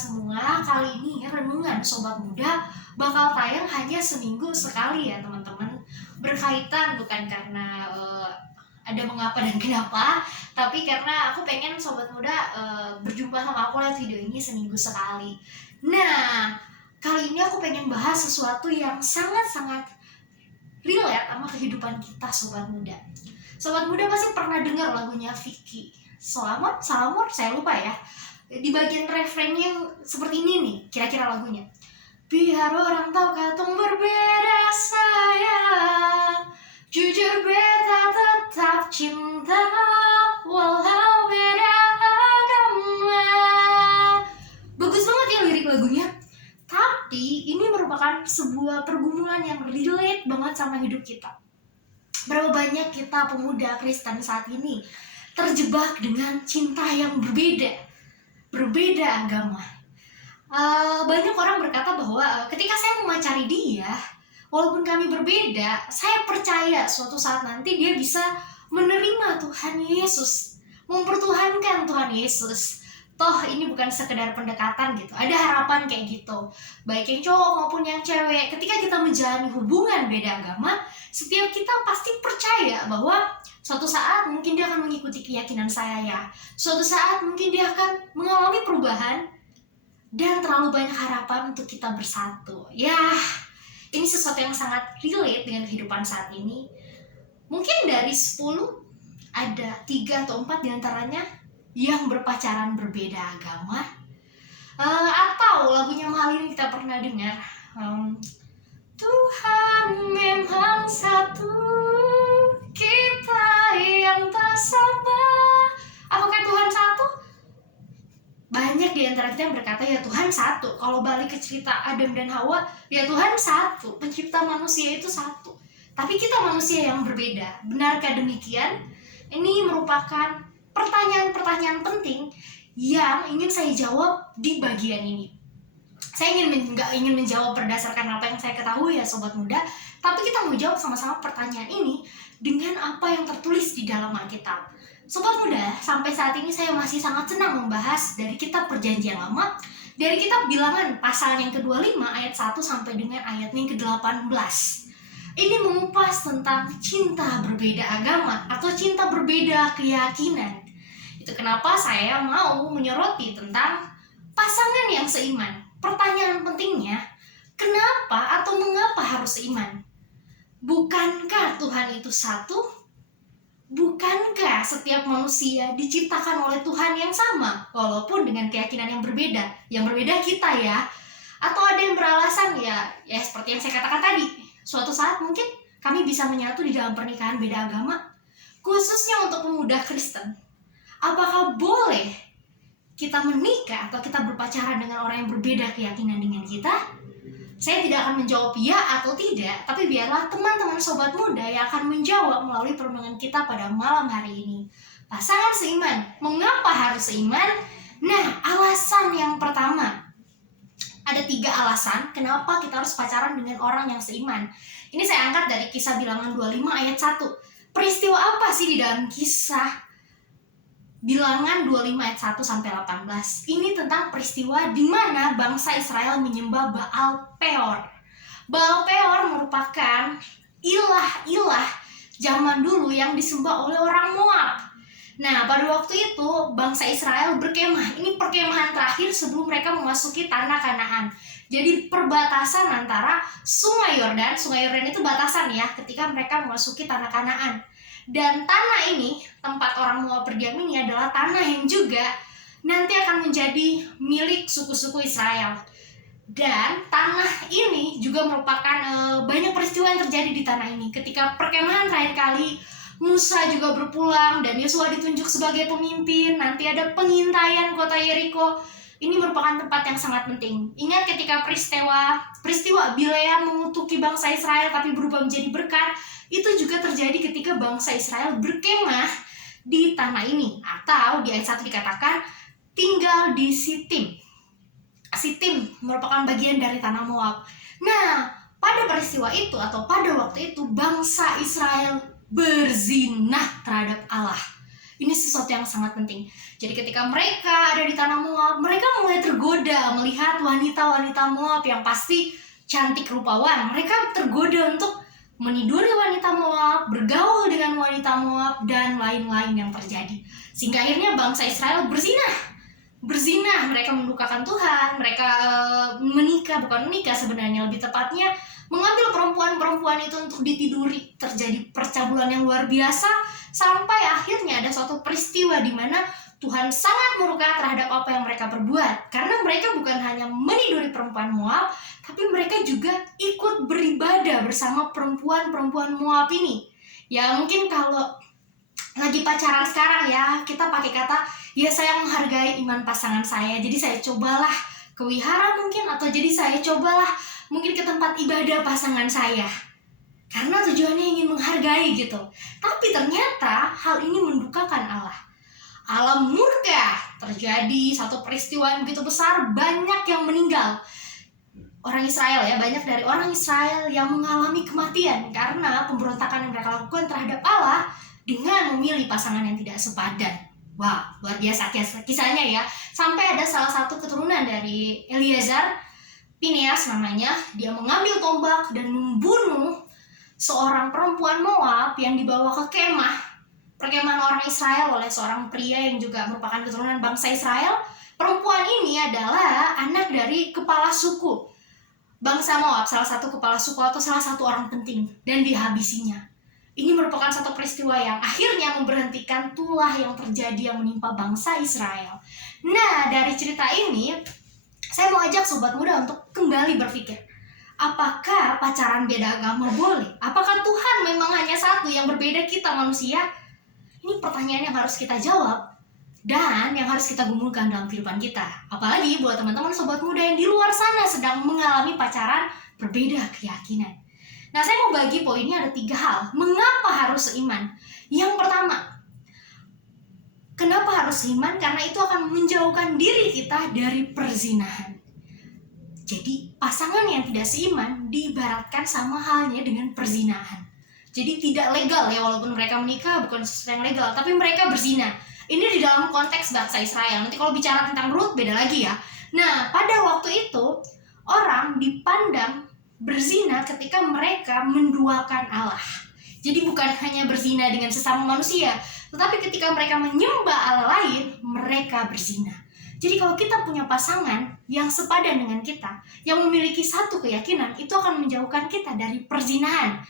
semua. Kali ini renungan Sobat Muda bakal tayang hanya seminggu sekali ya teman-teman. Berkaitan bukan karena ada mengapa dan kenapa, tapi karena aku pengen Sobat Muda berjumpa sama aku lewat video ini seminggu sekali. Nah, kali ini aku pengen bahas sesuatu yang sangat-sangat relate sama kehidupan kita Sobat Muda. Sobat Muda pasti pernah dengar lagunya Vicky Salamor, saya lupa ya. Di bagian refrainnya yang seperti ini nih, kira-kira lagunya. Biar orang tahu katong berbeda sayang, jujur beta tetap cinta, walau beda agama. Bagus banget ya lirik lagunya. Tapi ini merupakan sebuah pergumulan yang relate banget sama hidup kita. Berapa banyak kita pemuda Kristen saat ini terjebak dengan cinta yang berbeda agama. Banyak orang berkata bahwa ketika saya memacari dia, walaupun kami berbeda, saya percaya suatu saat nanti dia bisa menerima Tuhan Yesus, mempertuhankan Tuhan Yesus. Toh ini bukan sekedar pendekatan gitu, ada harapan kayak gitu. Baik yang cowok maupun yang cewek, ketika kita menjalani hubungan beda agama, setiap kita pasti percaya bahwa suatu saat mungkin dia akan mengikuti keyakinan saya ya. Suatu saat mungkin dia akan mengalami perubahan dan terlalu banyak harapan untuk kita bersatu. Ya, ini sesuatu yang sangat relate dengan kehidupan saat ini. Mungkin dari 10 ada 3 atau 4 diantaranya yang berpacaran berbeda agama. Atau lagunya Mahal ini kita pernah dengar, Tuhan memang satu, kita yang tak sama. Apakah Tuhan satu? Banyak di antara kita yang berkata ya Tuhan satu. Kalau balik ke cerita Adam dan Hawa, ya Tuhan satu, pencipta manusia itu satu. Tapi kita manusia yang berbeda. Benarkah demikian? Ini merupakan pertanyaan-pertanyaan penting yang ingin saya jawab di bagian ini. Saya nggak ingin menjawab berdasarkan apa yang saya ketahui ya Sobat Muda, tapi kita mau jawab sama-sama pertanyaan ini dengan apa yang tertulis di dalam Alkitab. Sobat Muda, sampai saat ini saya masih sangat senang membahas dari kitab Perjanjian Lama, dari kitab Bilangan pasal yang ke-25 ayat 1 sampai dengan ayat yang ke-18. Ini mengupas tentang cinta berbeda agama atau cinta berbeda keyakinan. Itu kenapa saya mau menyoroti tentang pasangan yang seiman. Pertanyaan pentingnya, kenapa atau mengapa harus seiman? Bukankah Tuhan itu satu? Bukankah setiap manusia diciptakan oleh Tuhan yang sama, walaupun dengan keyakinan yang berbeda? Yang berbeda kita ya. Atau ada yang beralasan ya seperti yang saya katakan tadi, suatu saat mungkin kami bisa menyatu di dalam pernikahan beda agama. Khususnya untuk pemuda Kristen, apakah boleh kita menikah atau kita berpacaran dengan orang yang berbeda keyakinan dengan kita? Saya tidak akan menjawab ya atau tidak, tapi biarlah teman-teman Sobat Muda yang akan menjawab melalui perenungan kita pada malam hari ini. Pasangan seiman, mengapa harus seiman? Nah, alasan yang pertama, ada 3 alasan kenapa kita harus pacaran dengan orang yang seiman. Ini saya angkat dari Kisah Bilangan 25 ayat 1. Peristiwa apa sih di dalam Kisah Bilangan 25 ayat 1 sampai 18? Ini tentang peristiwa di mana bangsa Israel menyembah Baal Peor. Baal Peor merupakan ilah-ilah zaman dulu yang disembah oleh orang Moab. Nah, pada waktu itu bangsa Israel berkemah. Ini perkemahan terakhir sebelum mereka memasuki tanah Kanaan. Jadi perbatasan antara Sungai Yordan itu batasan ya ketika mereka memasuki tanah Kanaan. Dan tanah ini, tempat orang Moab berdiam ini adalah tanah yang juga nanti akan menjadi milik suku-suku Israel. Dan tanah ini juga merupakan banyak peristiwa yang terjadi di tanah ini. Ketika perkemahan terakhir kali, Musa juga berpulang dan Yosua ditunjuk sebagai pemimpin. Nanti ada pengintaian kota Yeriko. Ini merupakan tempat yang sangat penting. Ingat ketika peristiwa Bileam mengutuki bangsa Israel tapi berubah menjadi berkat, itu juga terjadi ketika bangsa Israel berkemah di tanah ini. Atau di ayat 1 dikatakan tinggal di Sitim. Sitim merupakan bagian dari tanah Moab. Nah, pada peristiwa itu atau pada waktu itu bangsa Israel berzinah terhadap Allah. Ini sesuatu yang sangat penting. Jadi ketika mereka ada di tanah Moab, mereka mulai tergoda tergoda melihat wanita-wanita Moab yang pasti cantik rupawan. Mereka tergoda untuk meniduri wanita Moab, bergaul dengan wanita Moab, dan lain-lain yang terjadi. Sehingga akhirnya bangsa Israel berzinah, mereka mendukakan Tuhan, mereka bukan menikah sebenarnya, lebih tepatnya mengambil perempuan-perempuan itu untuk ditiduri. Terjadi percabulan yang luar biasa, sampai akhirnya ada suatu peristiwa di mana Tuhan sangat murka terhadap apa yang mereka perbuat. Karena mereka bukan hanya meniduri perempuan Moab, tapi mereka juga ikut beribadah bersama perempuan-perempuan Moab ini. Ya mungkin kalau lagi pacaran sekarang ya, kita pakai kata, ya saya menghargai iman pasangan saya, jadi saya cobalah ke wihara mungkin, atau jadi saya cobalah mungkin ke tempat ibadah pasangan saya, karena tujuannya ingin menghargai gitu. Tapi ternyata hal ini mendukakan Allah. Allah murka, terjadi satu peristiwa yang begitu besar, banyak yang meninggal. Orang Israel ya, banyak dari orang Israel yang mengalami kematian karena pemberontakan yang mereka lakukan terhadap Allah dengan memilih pasangan yang tidak sepadan. Wah, luar biasa kisahnya ya. Sampai ada salah satu keturunan dari Eleazar, Pineas namanya, dia mengambil tombak dan membunuh seorang perempuan Moab yang dibawa ke perkemahan orang Israel oleh seorang pria yang juga merupakan keturunan bangsa Israel. Perempuan ini adalah anak dari kepala suku bangsa Moab, salah satu kepala suku atau salah satu orang penting, dan dihabisinya. Ini merupakan satu peristiwa yang akhirnya memberhentikan tulah yang terjadi yang menimpa bangsa Israel. Nah, dari cerita ini saya mau ajak sobat muda untuk kembali berpikir, apakah pacaran beda agama boleh? Apakah Tuhan memang hanya satu yang berbeda kita manusia? Ini pertanyaan yang harus kita jawab dan yang harus kita gumulkan dalam kehidupan kita. Apalagi buat teman-teman sobat muda yang di luar sana sedang mengalami pacaran berbeda keyakinan. Nah, saya mau bagi poinnya ada 3 hal. Mengapa harus seiman? Yang pertama, kenapa harus seiman? Karena itu akan menjauhkan diri kita dari perzinahan. Jadi pasangan yang tidak seiman diibaratkan sama halnya dengan perzinahan. Jadi tidak legal ya, walaupun mereka menikah bukan sesuatu yang legal, tapi mereka berzina. Ini di dalam konteks bangsa Israel. Nanti kalau bicara tentang Rut beda lagi ya. Nah, pada waktu itu orang dipandang berzina ketika mereka menduakan Allah. Jadi bukan hanya berzina dengan sesama manusia, tetapi ketika mereka menyembah Allah lain, mereka berzina. Jadi kalau kita punya pasangan yang sepadan dengan kita, yang memiliki satu keyakinan, itu akan menjauhkan kita dari perzinahan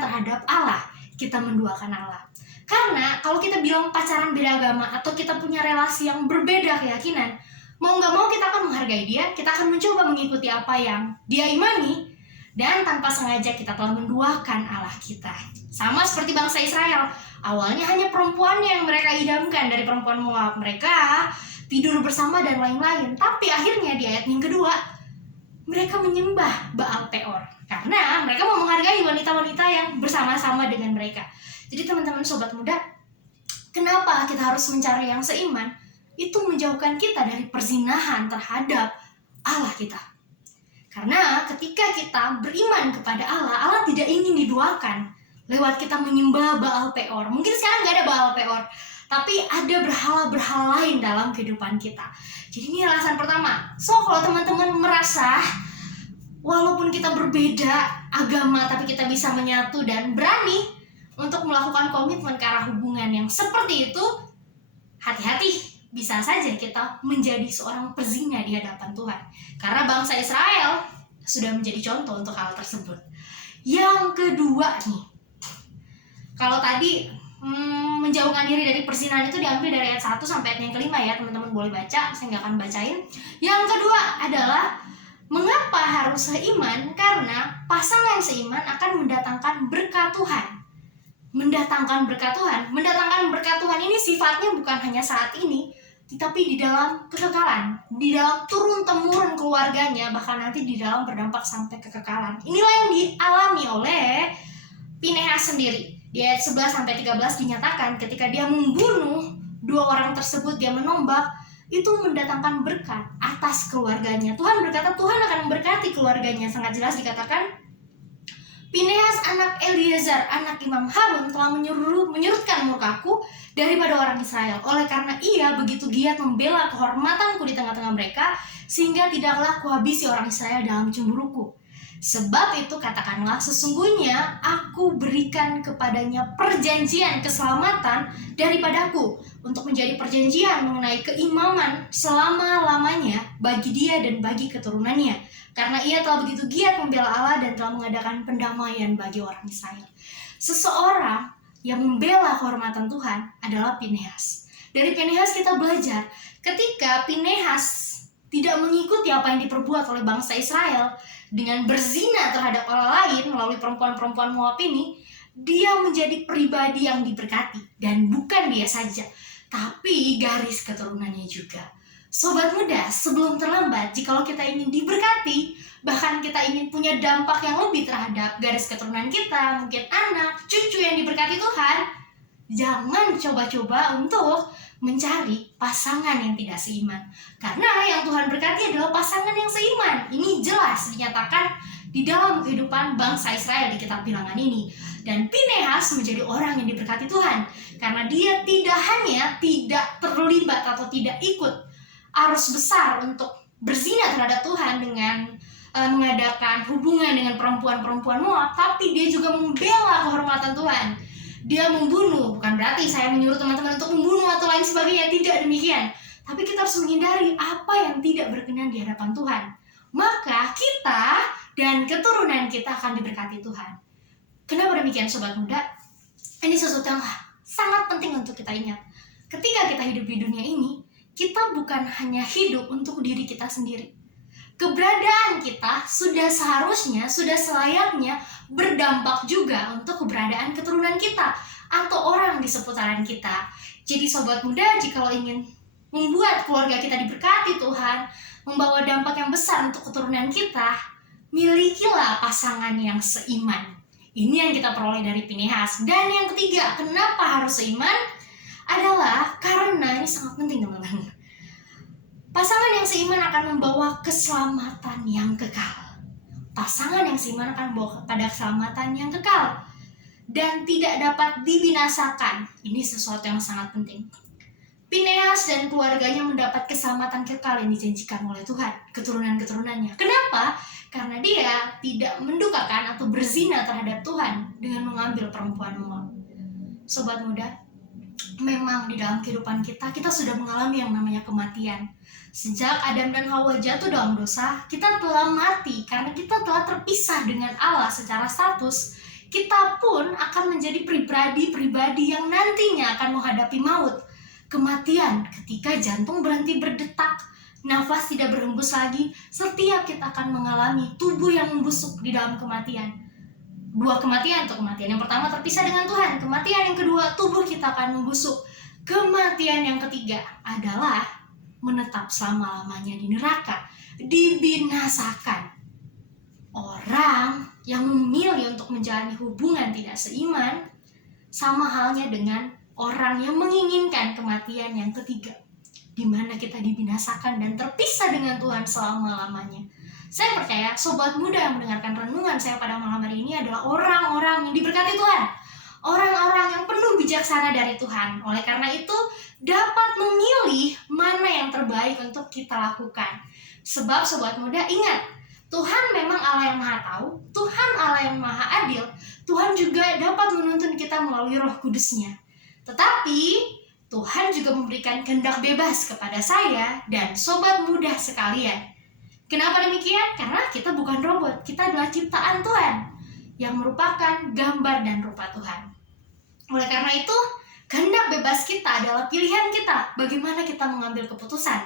terhadap Allah. Kita menduakan Allah. Karena kalau kita bilang pacaran beda agama atau kita punya relasi yang berbeda keyakinan, mau nggak mau kita akan menghargai dia, kita akan mencoba mengikuti apa yang dia imani, dan tanpa sengaja kita telah menduakan Allah kita. Sama seperti bangsa Israel, awalnya hanya perempuannya yang mereka idamkan dari perempuan Moab. Mereka tidur bersama dan lain-lain, tapi akhirnya di ayat yang kedua, mereka menyembah Baal Peor, karena mereka mau menghargai wanita-wanita yang bersama-sama dengan mereka. Jadi teman-teman sobat muda, kenapa kita harus mencari yang seiman? Itu menjauhkan kita dari perzinahan terhadap Allah kita. Karena ketika kita beriman kepada Allah, Allah tidak ingin diduakan lewat kita menyembah Baal Peor. Mungkin sekarang gak ada Baal Peor, tapi ada berhala-berhala lain dalam kehidupan kita. Jadi ini alasan pertama. So, kalau teman-teman merasa walaupun kita berbeda agama, tapi kita bisa menyatu dan berani untuk melakukan komitmen ke arah hubungan yang seperti itu, hati-hati. Bisa saja kita menjadi seorang pezina di hadapan Tuhan. Karena bangsa Israel sudah menjadi contoh untuk hal tersebut. Yang kedua nih, kalau tadi menjauhkan diri dari perzinahan itu diambil dari ayat 1 sampai ayat yang kelima ya, teman-teman boleh baca, saya nggak akan bacain. Yang kedua adalah mengapa harus seiman? Karena pasangan seiman akan mendatangkan berkat Tuhan. Mendatangkan berkat Tuhan ini sifatnya bukan hanya saat ini, tetapi di dalam kekekalan, di dalam turun-temurun keluarganya, bahkan nanti di dalam berdampak sampai kekekalan. Inilah yang dialami oleh Pinehas sendiri. Di ayat 11 sampai 13 dinyatakan ketika dia membunuh 2 orang tersebut, dia menombak, itu mendatangkan berkat atas keluarganya. Tuhan berkata Tuhan akan memberkati keluarganya. Sangat jelas dikatakan Pinehas anak Eleazar, anak Imam Harun telah menyurutkan murkaku daripada orang Israel. Oleh karena ia begitu giat membela kehormatanku di tengah-tengah mereka, sehingga tidaklah kuhabisi orang Israel dalam cemburuku. Sebab itu katakanlah, sesungguhnya aku berikan kepadanya perjanjian keselamatan daripadaku, untuk menjadi perjanjian mengenai keimaman selama-lamanya bagi dia dan bagi keturunannya, karena ia telah begitu giat membela Allah dan telah mengadakan pendamaian bagi orang Israel. Seseorang yang membela kehormatan Tuhan adalah Pinehas. Dari Pinehas kita belajar, ketika Pinehas tidak mengikuti apa yang diperbuat oleh bangsa Israel dengan berzina terhadap Allah lain melalui perempuan-perempuan Moab ini, dia menjadi pribadi yang diberkati. Dan bukan dia saja, tapi garis keturunannya juga. Sobat muda, sebelum terlambat, jikalau kita ingin diberkati, bahkan kita ingin punya dampak yang lebih terhadap garis keturunan kita, mungkin anak, cucu yang diberkati Tuhan, jangan coba-coba untuk mencari pasangan yang tidak seiman. Karena yang Tuhan berkati adalah pasangan yang seiman. Ini jelas dinyatakan di dalam kehidupan bangsa Israel di kitab Bilangan ini. Dan Pinehas menjadi orang yang diberkati Tuhan, karena dia tidak hanya tidak terlibat atau tidak ikut arus besar untuk berzina terhadap Tuhan dengan mengadakan hubungan dengan perempuan-perempuan Moab, tapi dia juga membela kehormatan Tuhan. Dia membunuh, bukan berarti saya menyuruh teman-teman untuk membunuh atau lain sebagainya, tidak demikian. Tapi kita harus menghindari apa yang tidak berkenan di hadapan Tuhan. Maka kita dan keturunan kita akan diberkati Tuhan. Kenapa demikian sobat muda? Ini sesuatu yang sangat penting untuk kita ingat. Ketika kita hidup di dunia ini, kita bukan hanya hidup untuk diri kita sendiri. Keberadaan kita sudah seharusnya, sudah selayaknya berdampak juga untuk keberadaan keturunan kita atau orang di seputaran kita. Jadi sobat muda, jika lo ingin membuat keluarga kita diberkati Tuhan, membawa dampak yang besar untuk keturunan kita, milikilah pasangan yang seiman. Ini yang kita peroleh dari Pinehas. Dan yang ketiga, kenapa harus seiman? Adalah karena ini sangat penting teman-teman. Pasangan yang seiman akan membawa keselamatan yang kekal. Pasangan yang seiman akan membawa kepada keselamatan yang kekal dan tidak dapat dibinasakan. Ini sesuatu yang sangat penting. Pinehas dan keluarganya mendapat keselamatan kekal yang dijanjikan oleh Tuhan, keturunan-keturunannya. Kenapa? Karena dia tidak mendukakan atau berzina terhadap Tuhan dengan mengambil perempuan Moab. Sobat muda, memang di dalam kehidupan kita sudah mengalami yang namanya kematian. Sejak Adam dan Hawa jatuh dalam dosa, kita telah mati karena kita telah terpisah dengan Allah secara status. Kita pun akan menjadi pribadi-pribadi yang nantinya akan menghadapi maut, kematian ketika jantung berhenti berdetak, nafas tidak berhembus lagi. Setiap kita akan mengalami tubuh yang membusuk di dalam kematian. Dua kematian, atau kematian yang pertama terpisah dengan Tuhan, kematian yang kedua tubuh kita akan membusuk. Kematian yang ketiga adalah menetap selama-lamanya di neraka, dibinasakan. Orang yang memilih untuk menjalani hubungan tidak seiman sama halnya dengan orang yang menginginkan kematian yang ketiga, di mana kita dibinasakan dan terpisah dengan Tuhan selama-lamanya. Saya percaya sobat muda yang mendengarkan renungan saya pada malam hari ini adalah orang-orang yang diberkati Tuhan, orang-orang yang penuh bijaksana dari Tuhan. Oleh karena itu dapat memilih mana yang terbaik untuk kita lakukan. Sebab sobat muda ingat, Tuhan memang Allah yang Maha Tahu, Tuhan Allah yang Maha Adil. Tuhan juga dapat menuntun kita melalui Roh Kudus-Nya. Tetapi Tuhan juga memberikan kehendak bebas kepada saya dan sobat muda sekalian. Kenapa demikian? Karena kita bukan robot, kita adalah ciptaan Tuhan yang merupakan gambar dan rupa Tuhan. Oleh karena itu, kehendak bebas kita adalah pilihan kita, bagaimana kita mengambil keputusan.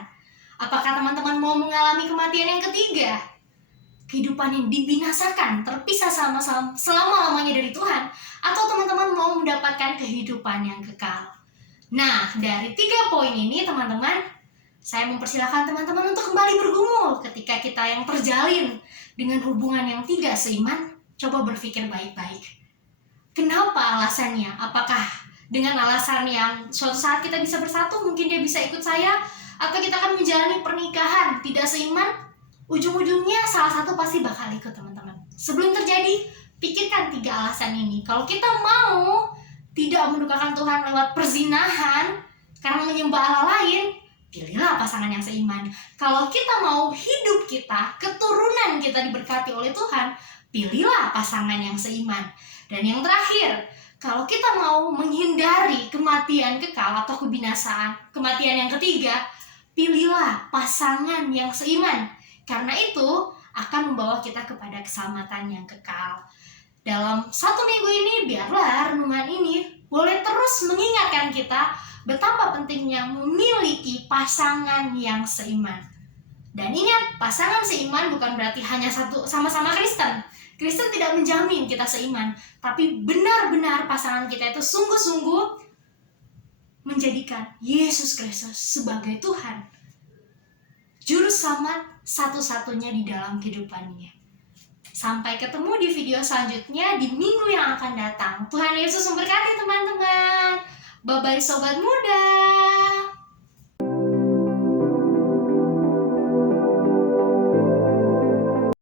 Apakah teman-teman mau mengalami kematian yang ketiga? Kehidupan yang dibinasakan, terpisah selama-lamanya dari Tuhan, atau teman-teman mau mendapatkan kehidupan yang kekal? Nah, dari 3 poin ini teman-teman, saya mempersilahkan teman-teman untuk kembali bergumul ketika kita yang terjalin dengan hubungan yang tidak seiman. Coba berpikir baik-baik. Kenapa alasannya? Apakah dengan alasan yang suatu saat kita bisa bersatu, mungkin dia bisa ikut saya, atau kita akan menjalani pernikahan tidak seiman? Ujung-ujungnya salah satu pasti bakal ikut teman-teman. Sebelum terjadi, Pikirkan 3 alasan ini. Kalau kita mau tidak mendukakan Tuhan lewat perzinahan karena menyembah Allah lain, pilihlah pasangan yang seiman. Kalau kita mau hidup kita, keturunan kita diberkati oleh Tuhan, pilihlah pasangan yang seiman. Dan yang terakhir, kalau kita mau menghindari kematian kekal atau kebinasaan, kematian yang ketiga, pilihlah pasangan yang seiman. Karena itu akan membawa kita kepada keselamatan yang kekal. Dalam 1 minggu ini, biarlah renungan ini boleh terus mengingatkan kita betapa pentingnya memiliki pasangan yang seiman. Dan ingat, pasangan seiman bukan berarti hanya sama-sama Kristen. Kristen tidak menjamin kita seiman, tapi benar-benar pasangan kita itu sungguh-sungguh menjadikan Yesus Kristus sebagai Tuhan, Juru Selamat satu-satunya di dalam kehidupannya. Sampai ketemu di video selanjutnya di minggu yang akan datang. Tuhan Yesus memberkati teman-teman. Bye-bye sobat muda.